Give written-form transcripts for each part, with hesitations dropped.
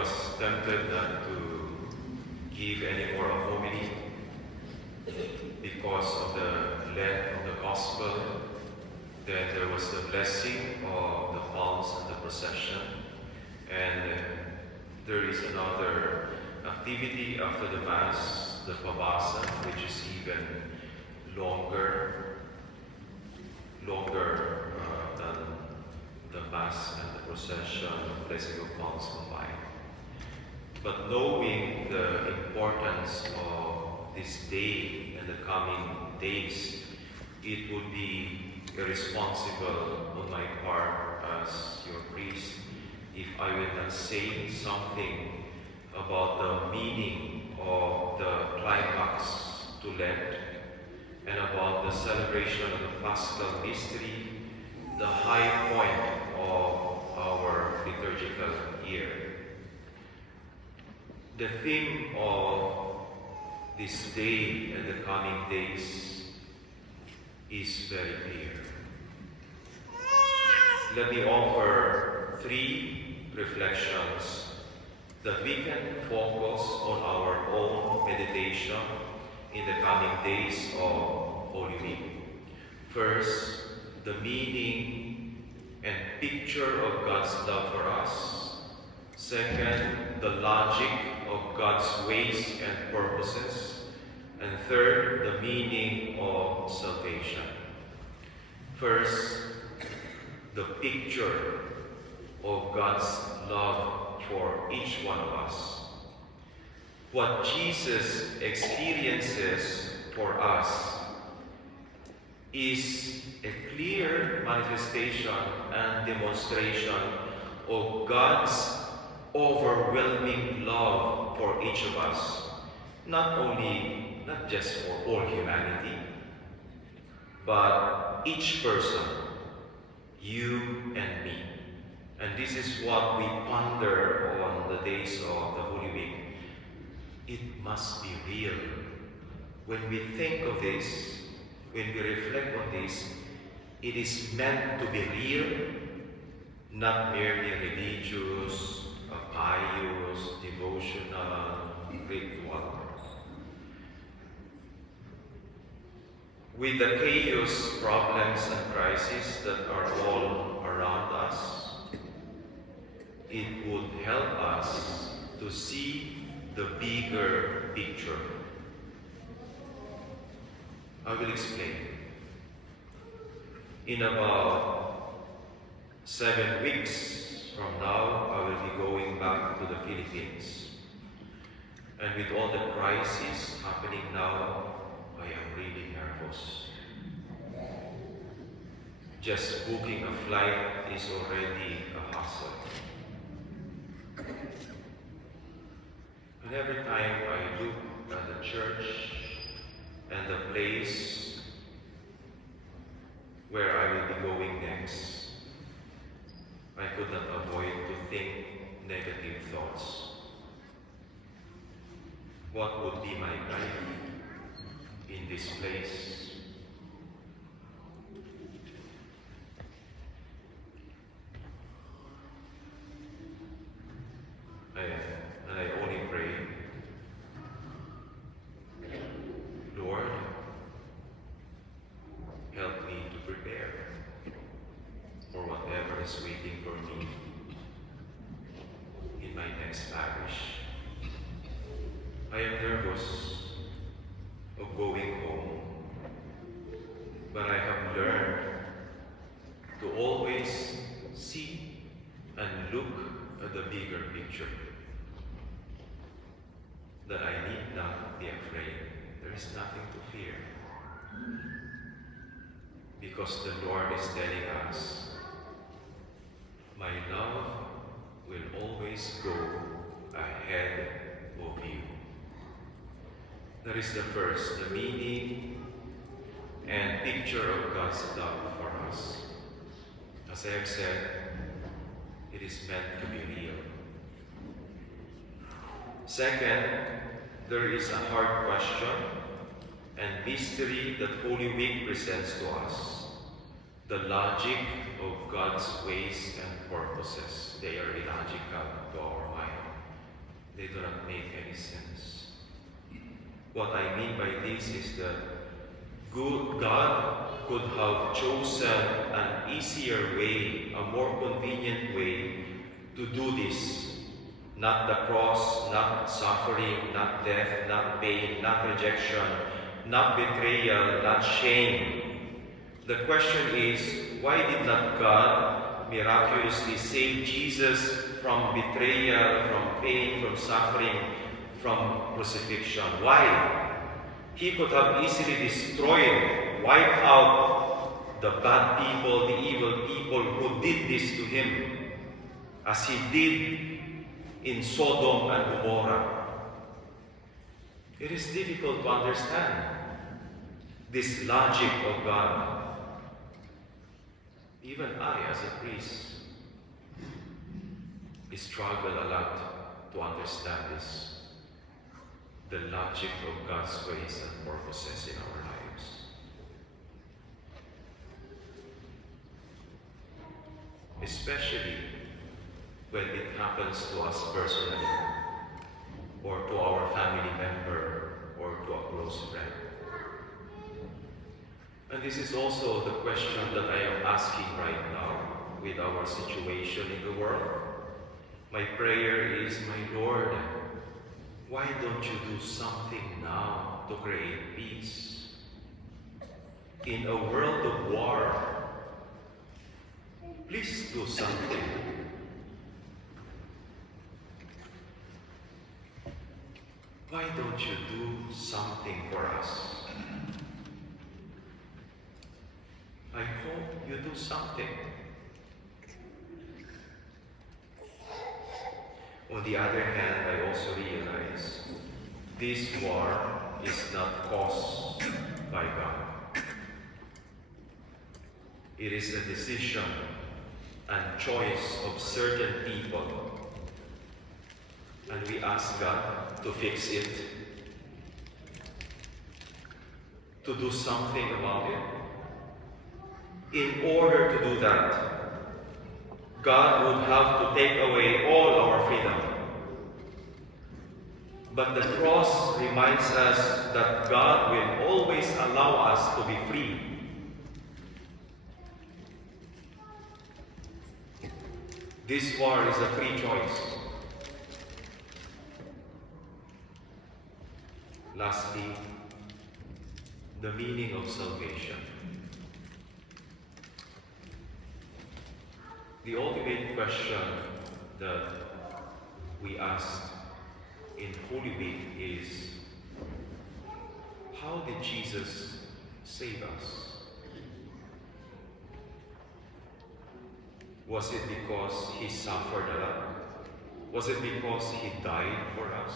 was tempted not to give any more of homily because of the length of the gospel. Then there was the blessing of the palms and the procession, and there is another activity after the Mass, the Pabasa, which is even longer than the Mass and the procession, blessing of palms combined. But knowing the importance of this day and the coming days, it would be irresponsible on my part as your priest if I will not say something about the meaning of the climax to Lent and about the celebration of the Paschal mystery, the high point of our liturgical year. The theme of this day and the coming days is very clear. Let me offer 3 reflections that we can focus on our own meditation in the coming days of Holy Week. First, the meaning and picture of God's love for us. Second, the logic of God's ways and purposes. And third, the meaning of salvation. First, the picture of God's love for each one of us. What Jesus experiences for us is a clear manifestation and demonstration of God's overwhelming love for each of us, not just for all humanity, but each person, you and me. And this is what we ponder on the days of the Holy Week. It must be real. When we think of this, when we reflect on this, it is meant to be real, not merely religious, pious, devotional, ritual. With the chaos, problems, and crises that are all around us, it would help us to see the bigger picture. I will explain. In about 7 weeks from now, I will be going back to the Philippines. And with all the crises happening now, I am really nervous. Just booking a flight is already a hassle. And every time I look at the church and the place where I will be going next, I could not avoid to think negative thoughts. What would be my life in this place? And I only pray, Lord, help me to prepare for whatever is waiting for me in my next parish. I am nervous of going home, but I have learned to always see and look at the bigger picture. That I need not be afraid. There is nothing to fear. Because the Lord is telling us, my love will always go ahead of you. That is the first, the meaning and picture of God's love for us. As I have said, it is meant to be real. Second, there is a hard question and mystery that Holy Week presents to us. The logic of God's ways and purposes. They are illogical to our mind. they do not make any sense. What I mean by this is that God could have chosen an easier way, a more convenient way to do this. Not the cross, not suffering, not death, not pain, not rejection, not betrayal, not shame. The question is, why did not God miraculously save Jesus from betrayal, from pain, from suffering, from crucifixion? Why? He could have easily destroyed, wiped out the bad people, the evil people who did this to him, as he did in Sodom and Gomorrah. It is difficult to understand this logic of God. Even I, as a priest, struggle a lot to understand this, the logic of God's ways and purposes in our lives. Especially when it happens to us personally, or to our family member, or to a close friend. And this is also the question that I am asking right now with our situation in the world. My prayer is, my Lord, why don't you do something now to create peace? In a world of war, please do something. Why don't you do something for us? I hope you do something. On the other hand, I also realize this war is not caused by God. It is a decision and choice of certain people. And we ask God to fix it, to do something about it. In order to do that, God would have to take away all our freedom. But the cross reminds us that God will always allow us to be free. This war is a free choice. Lastly, the meaning of salvation. The ultimate question that we asked in Holy Week is, how did Jesus save us? Was it because he suffered a lot? Was it because he died for us?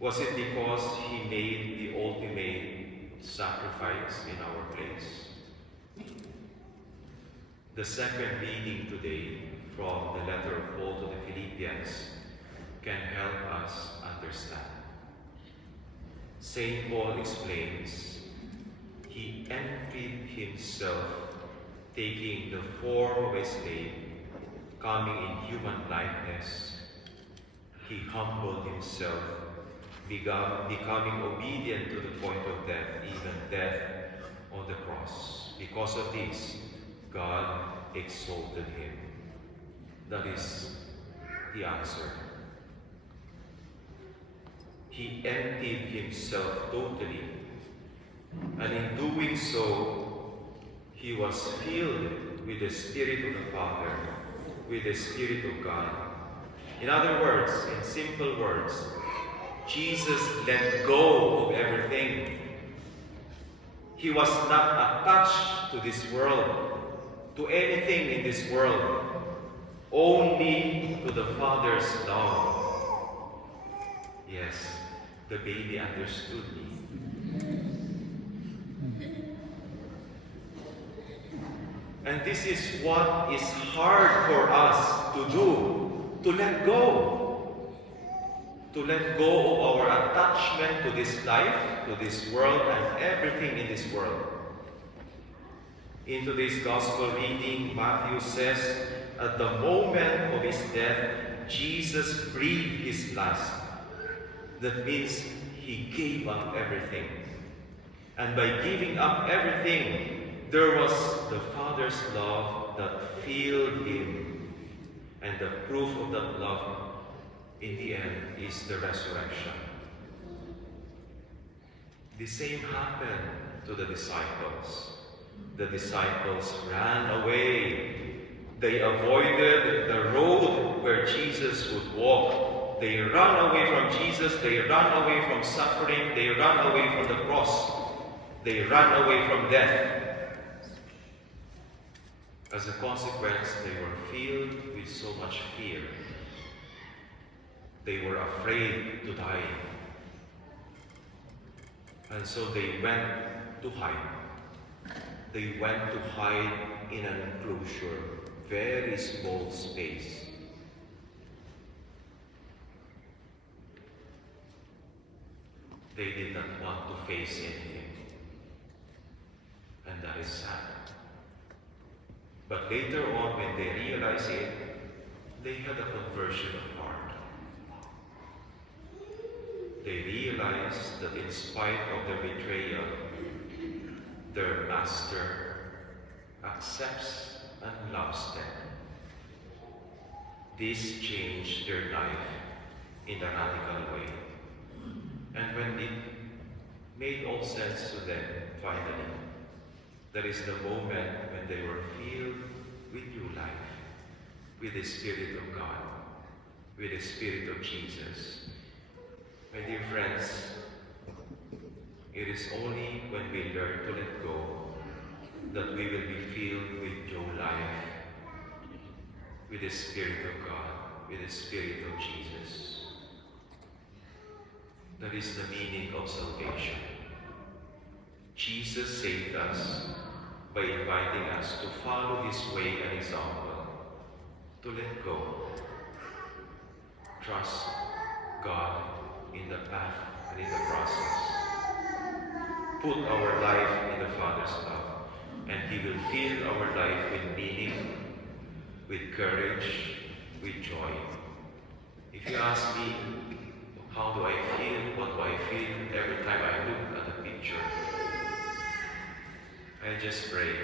Was it because he made the ultimate sacrifice in our place? The second reading today from the letter of Paul to the Philippians can help us understand. St. Paul explains, he emptied himself, taking the form of a slave, coming in human likeness. He humbled himself, becoming obedient to the point of death, even death on the cross. Because of this, God exalted him. That is the answer. He emptied himself totally, and in doing so, he was filled with the Spirit of the Father, with the Spirit of God. In other words, in simple words, Jesus let go of everything. He was not attached to this world, to anything in this world, only to the Father's love. Yes, the baby understood me. And this is what is hard for us to do, to let go. To let go of our attachment to this life, to this world, and everything in this world. In today's Gospel reading, Matthew says, at the moment of his death, Jesus breathed his last. That means he gave up everything. And by giving up everything, there was the Father's love that filled him. And the proof of that love, in the end, is the resurrection. The same happened to the disciples. The disciples ran away. They avoided the road where Jesus would walk. They ran away from Jesus. They ran away from suffering. They ran away from the cross. They ran away from death. As a consequence, they were filled with so much fear. They were afraid to die. And so they went to hide. They went to hide in an enclosure, very small space. They did not want to face anything. And that is sad. But later on, when they realized it, they had a conversion of heart. They realized that in spite of their betrayal, their master accepts and loves them. This changed their life in a radical way. And when it made all sense to them, finally, that is the moment when they were filled with new life, with the Spirit of God, with the Spirit of Jesus. My dear friends, it is only when we learn to let go that we will be filled with new life, with the Spirit of God, with the Spirit of Jesus. That is the meaning of salvation. Jesus saved us by inviting us to follow his way and example, to let go, trust God in the path and in the process. Put our life in the Father's love, and he will fill our life with meaning, with courage, with joy. If you ask me, how do I feel? What do I feel every time I look at the picture? I just pray